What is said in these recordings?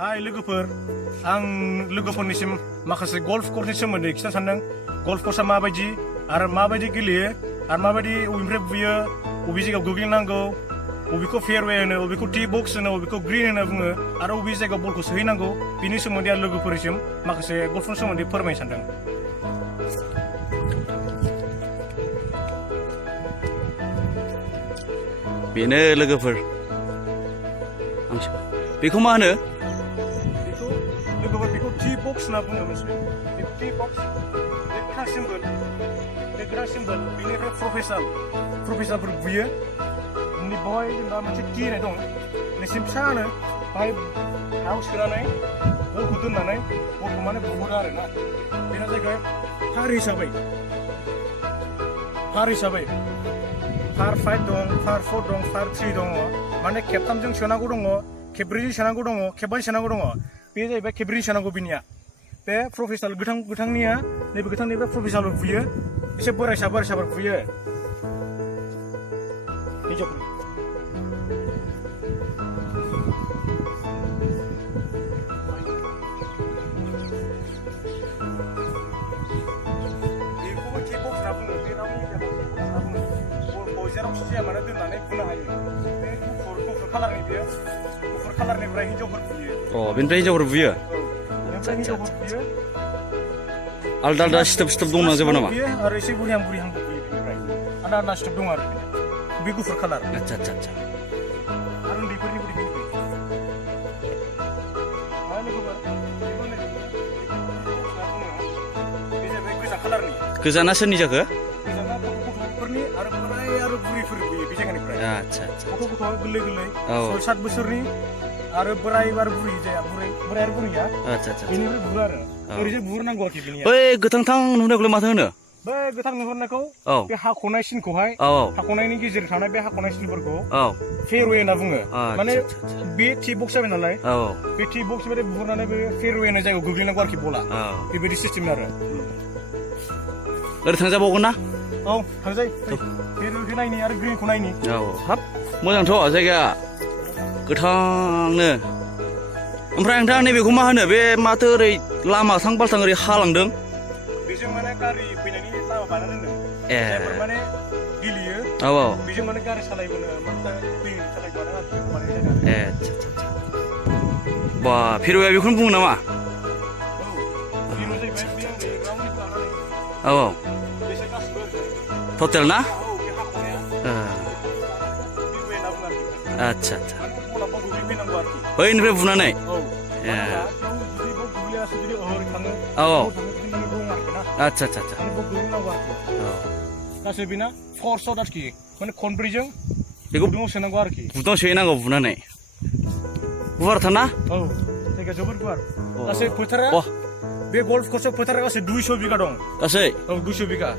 Hai लोगोफोर आं लोगोफोरनिसिम माखासे गल्फ कर्सनि सोमोन्दै खिथानो सानदों गल्फ कर्सआ माबायदि आरो माबायदि गेलेयो आरो माबायदि अबेनिफ्राय बुयो अबे जायगायाव गोग्लैनांगौ अबेखौ फेयारवे होनो अबेखौ टी बक्स होनो अबेखौ ग्रिन होनो बुङो आरो अबे जायगायाव बलखौ सोहैनांगौ बिनि सोमोन्दै आं लोगोफोरनिसिम माखासे गल्फनि सोमोन्दै फोरमायनो सानदों बेनो लोगोफोर बेखौ मा होनो बेखौ टी बक्स होनना बुङो मोनसे बे टी बक्स बे ग्रास सिम्बल बेनिफ्राय प्रफेसारफोर बुयो बेवहाय जेनेबा मोनसे टी होननाय दं नोंसिम फिसानो बाहाय हायाव सोनानै बलखौ दोननानै बलखौ माने बुहरो आरो ना बेना जाहैबाय फार हिसाबै फार 5 दं फार 4 दं फार 3 दङ माने खेबथामजों सोनांगौ दङ खेब्रैजों सोनांगौ दङ खेबबाजों सोनांगौ दङ बे जाहैबाय खेब्रैजों सोनांगौ बिनिया बे प्रफेसार गोथांनिया नैबे गोथांनिफ्राय प्रफेसारबो बुयो एसे बोरायसाफोर बुयो हिनजावफोर जेरावखि जाया मानो दोननानै बुनो हायो बे गुफुर कालारनिफ्राय हिनजावफोर बुयो बेनिफ्राय हिनजावफोर बुयो आलदा आलदा स्टेप दंना जेबो नामा आरो एसे बुरिहांबो बुयो बेनिफ्राय आलदा स्टेप दं आरो बे गुफुर कालार आच्छा आरो उन्दैफोरनि गोजा कालारनि गोजाना सोरनि जाखो आरो बुरिफोर बुयो बे जायगानिफ्राय आच्छा गथ' गोरलै 6-7 बोसोरनि आरो बोराय आरो बुरि जाया बोराय आरो बुरिया आच्छा बेनिफ्राय बुरो आरो ओरैजे बुरनांगौ आरोखि बेनिया बै गोथां नुनायखौलाय माथो होनो बै गोथां नुहुरनायखौ बे हाख'नाय सिनखौहाय हाख'नायनि गेजेरजों थानाय बे हाख'नाय सिनफोरखौ फेरवे होनना बुङो माने बे टी बक्स जाबाय नालाय बे टी बक्सनिफ्राय बुहरनानै बे फेरवे होननाय जायगायाव गोग्लैनांगौ आरोखि बला बेबायदि सिस्टेम आरो ओरै थांजाबावगोन ना थांजायो फेरवेखौ नायनि आरो ग्रिनखौ नायनि हाब मोजांथ' जायगाया गोथांनो ओमफ्राय नोंथां नैबेखौ मा होनो बे माथो ओरै लामा बालथां ओरै हालांदों बेजों माने गारि फैनायनि लामा बानायना दोनदों जायफोर माने गेलेयो बेजों माने गारि सालायबोनो फैनो थाखाय बानायना बा फेरवेया बेखौनो बुङो नामा टटेल ना आच्छा बैनिफ्राय बुनानै आच्छा गासै बेना 4 शट आरोखि माने खनब्रैजों बेखौ गुदुङाव सोनांगौ आरोखि गुदुङाव सोहैनांगौ बुनानै गुवारथार ना जायगाया जोबोद गुवार गासै फोथारा बे गल्फ कर्सआव फोथारा गासै 200 बिगा दं गासै 200 बिगा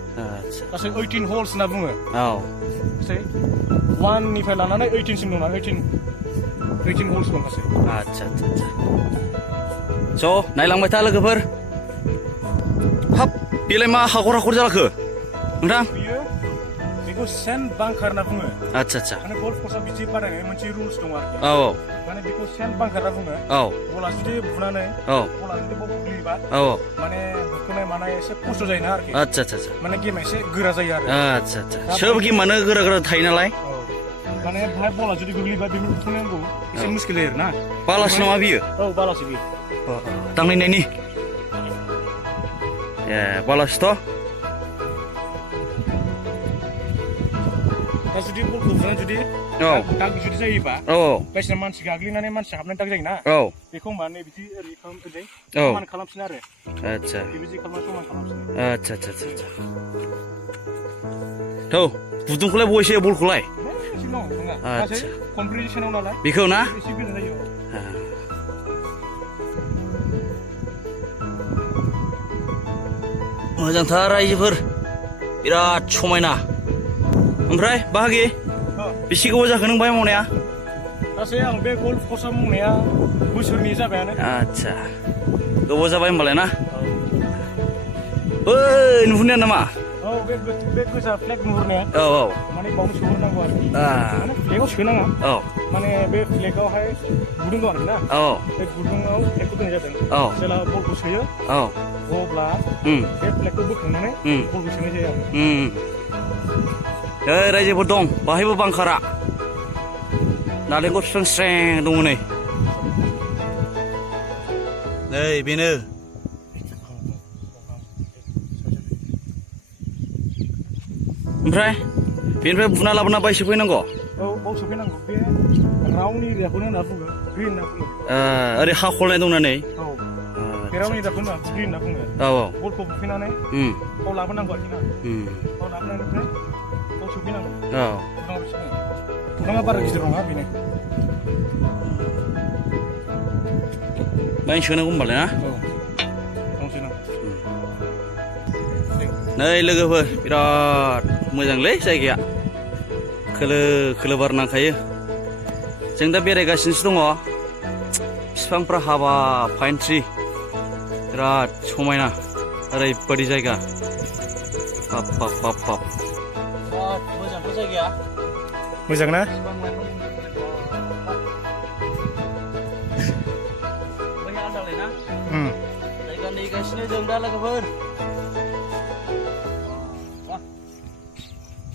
गासै 18 हल्स होनना बुङो गासै 1 निफ्राय लानानै 18 सिम दं 18 हल्स दं गासै आच्छा स' नायलांबाय था लोगोफोर हाब बेलाय मा हाखर जालाखो नोंथां बेखौ सेन्ड बांकार होनना बुङो आच्छा माने गल्फ कर्सआव बिदि बानायनाय मोनसे रुल्स दं आरोखि माने बेखौ सेन्ड बांकार होनना बुङो बला जुदि बुनानै बला जुदि बल गोग्लैयोबा माने बुखोनाय मानाय एसे खस्थ' जायोना आरोखि आच्छा माने गेमा एसे गोरा जायो आरो आच्छा सोब गेमानो गोरा थायो नालाय माने बाहाय बला जुदि गोग्लैयोबा बेखौ बुखोनांगौ एसे मुस्किल जायो आरोना बालासो नामा बियो बालासो बियो दांनायनायनि बालासोथ' दा जुदि बलखौ बुनानै जुदि दाग जुदि जायोबा बायदिसिना मानसि गाग्लिनानै मानसि हाबनानै दाग जायोना बेखौ होमबा नै बिदि ओरै खालामफिनजाय समान खालामफिनो आरो आच्छा बेबायदि खालामना समान खालामफिनो आच्छा थ' गुदुंखौलाय बयसे बलखौलाय आच्छा खनब्रै सोनाव नालाय बेखौ ना एसे गोजान जायो मोजांथार रायजोफोर बिराद समायना ओमफ्राय बाहागि बेसे गोबाव जाखो नों बाहाय मावनाया गासै आं बे गल्फ कर्सआव मावनाया बोसोरनै जाबायानो आच्छा गोबाव जाबाय होमबालाय ना बै नुहुरनाया नामा बे गोजा फ्लेग नुहुरनाया औ औ माने बावनो सोहरनांगौ आरो माने फ्लेगाव सोनाङा औ माने बे फ्लेगावहाय गुदुं दं आरोना औ बे गुदुङाव फ्लेगखौ दोननाय जादों औ जेला बलखौ सोयो औ अब्ला बे फ्लेगखौ बोखांनानै बलखौ सोनाय जायो आरो ओइ रायजोफोर दं बाहायबो बांखारा नालेंखर स्रें स्रें दङ नै नै बेनो ओमफ्राय बेनिफ्राय बुना लाबोना बायसो फैनांगौ औ बाव सोफैनांगौ बे राउन्ड एरियाखौनो होनना बुङो ग्रिन होनना बुङो ओरै हा खलनाय दं ना नै औ बे राउन्ड एरियाखौनो ग्रिन होनना बुङो औ औ बलखौ बुफैनानै बाव लाबोनांगौ आरोखि ना बाव लाबोनानै ओमफ्राय बाव सोफैनांगौ औ गुदुङा बारा गिदिर नङा बेनो बायनो सोनांगौ होनबालाय ना औ बाव सोनांगौ नै लोगोफोर बिराद मोजांलै जायगाया खोलो खोलो बार नांखायो जों दा बेरायगासिनोसो दङ बिफांफ्रा हाबा पाइन ट्रि बिराद समायना ओरैबायदि जायगा बाब बाब बाब बाब बिराद मोजांथ' जायगाया मोजां ना बै आलदालाय ना जायगा नेगासिनो जों दा लोगोफोर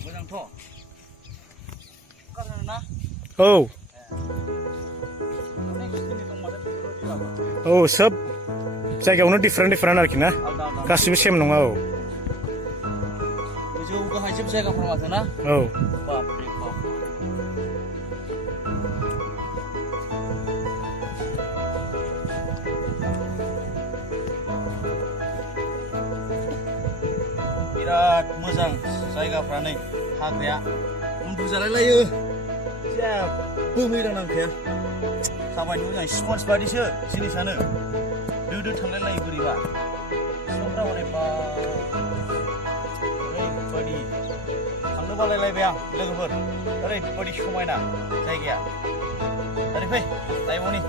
मोजांथ' ना औ औ सोब जायगायावनो डिफारेन्ट आरोखि ना गासिबो सेम नङा औ गोजौ गाहाय जोब जायगाफ्रा माथो ना औ बाप रे बाप बिराद मोजां जायगाफ्रा नै हाग्राया उन्दुजालायलायो जेबो मैला नांखाया खामानि मोजां स्पन्ज बादिसो जिनिसानो दो दो थांलायलायो बोरैबा बिफांफ्रा हनै ओरैबायदि थांनो बालायलायबाय आं लोगोफोर ओरैबायदि समायना जायगाया ओरै फै लायबावनि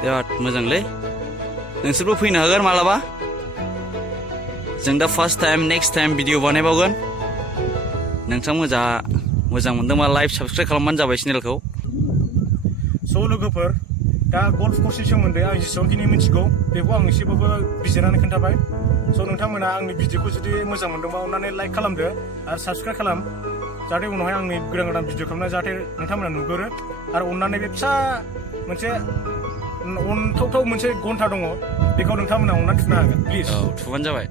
बिराद मोजांलै नोंसोरबो फैनो हागोन मालाबा जों दा first time next time video बानायबावगोन नोंथांमोनहा मोजां मोनदोंबा लाइक साबस्क्राइब खालामबानो जाबाय चेनेलखौ स' लोगोफोर दा गल्फ कर्सनि सोमोन्दै आं जेसेबांखिनि मिथिगौ बेखौ आं एसेबाबो बिजिरनानै खोन्थाबाय स' नोंथांमोना आंनि भिडिअखौ जुदि मोजां मोनदोंबा अननानै लाइक खालामदो आरो साबस्क्राइब खालाम जाहाथे उनावहाय आंनि गोदान गोदान भिडिअ खालामनाय जाहाथे नोंथांमोना नुगोरो आरो अननानै बे फिसा मोनसे अनथावथाव मोनसे घन्टा दङ बेखौ नोंथांमोना अननानै थुनो हागोन प्लिज औ थुबानो जाबाय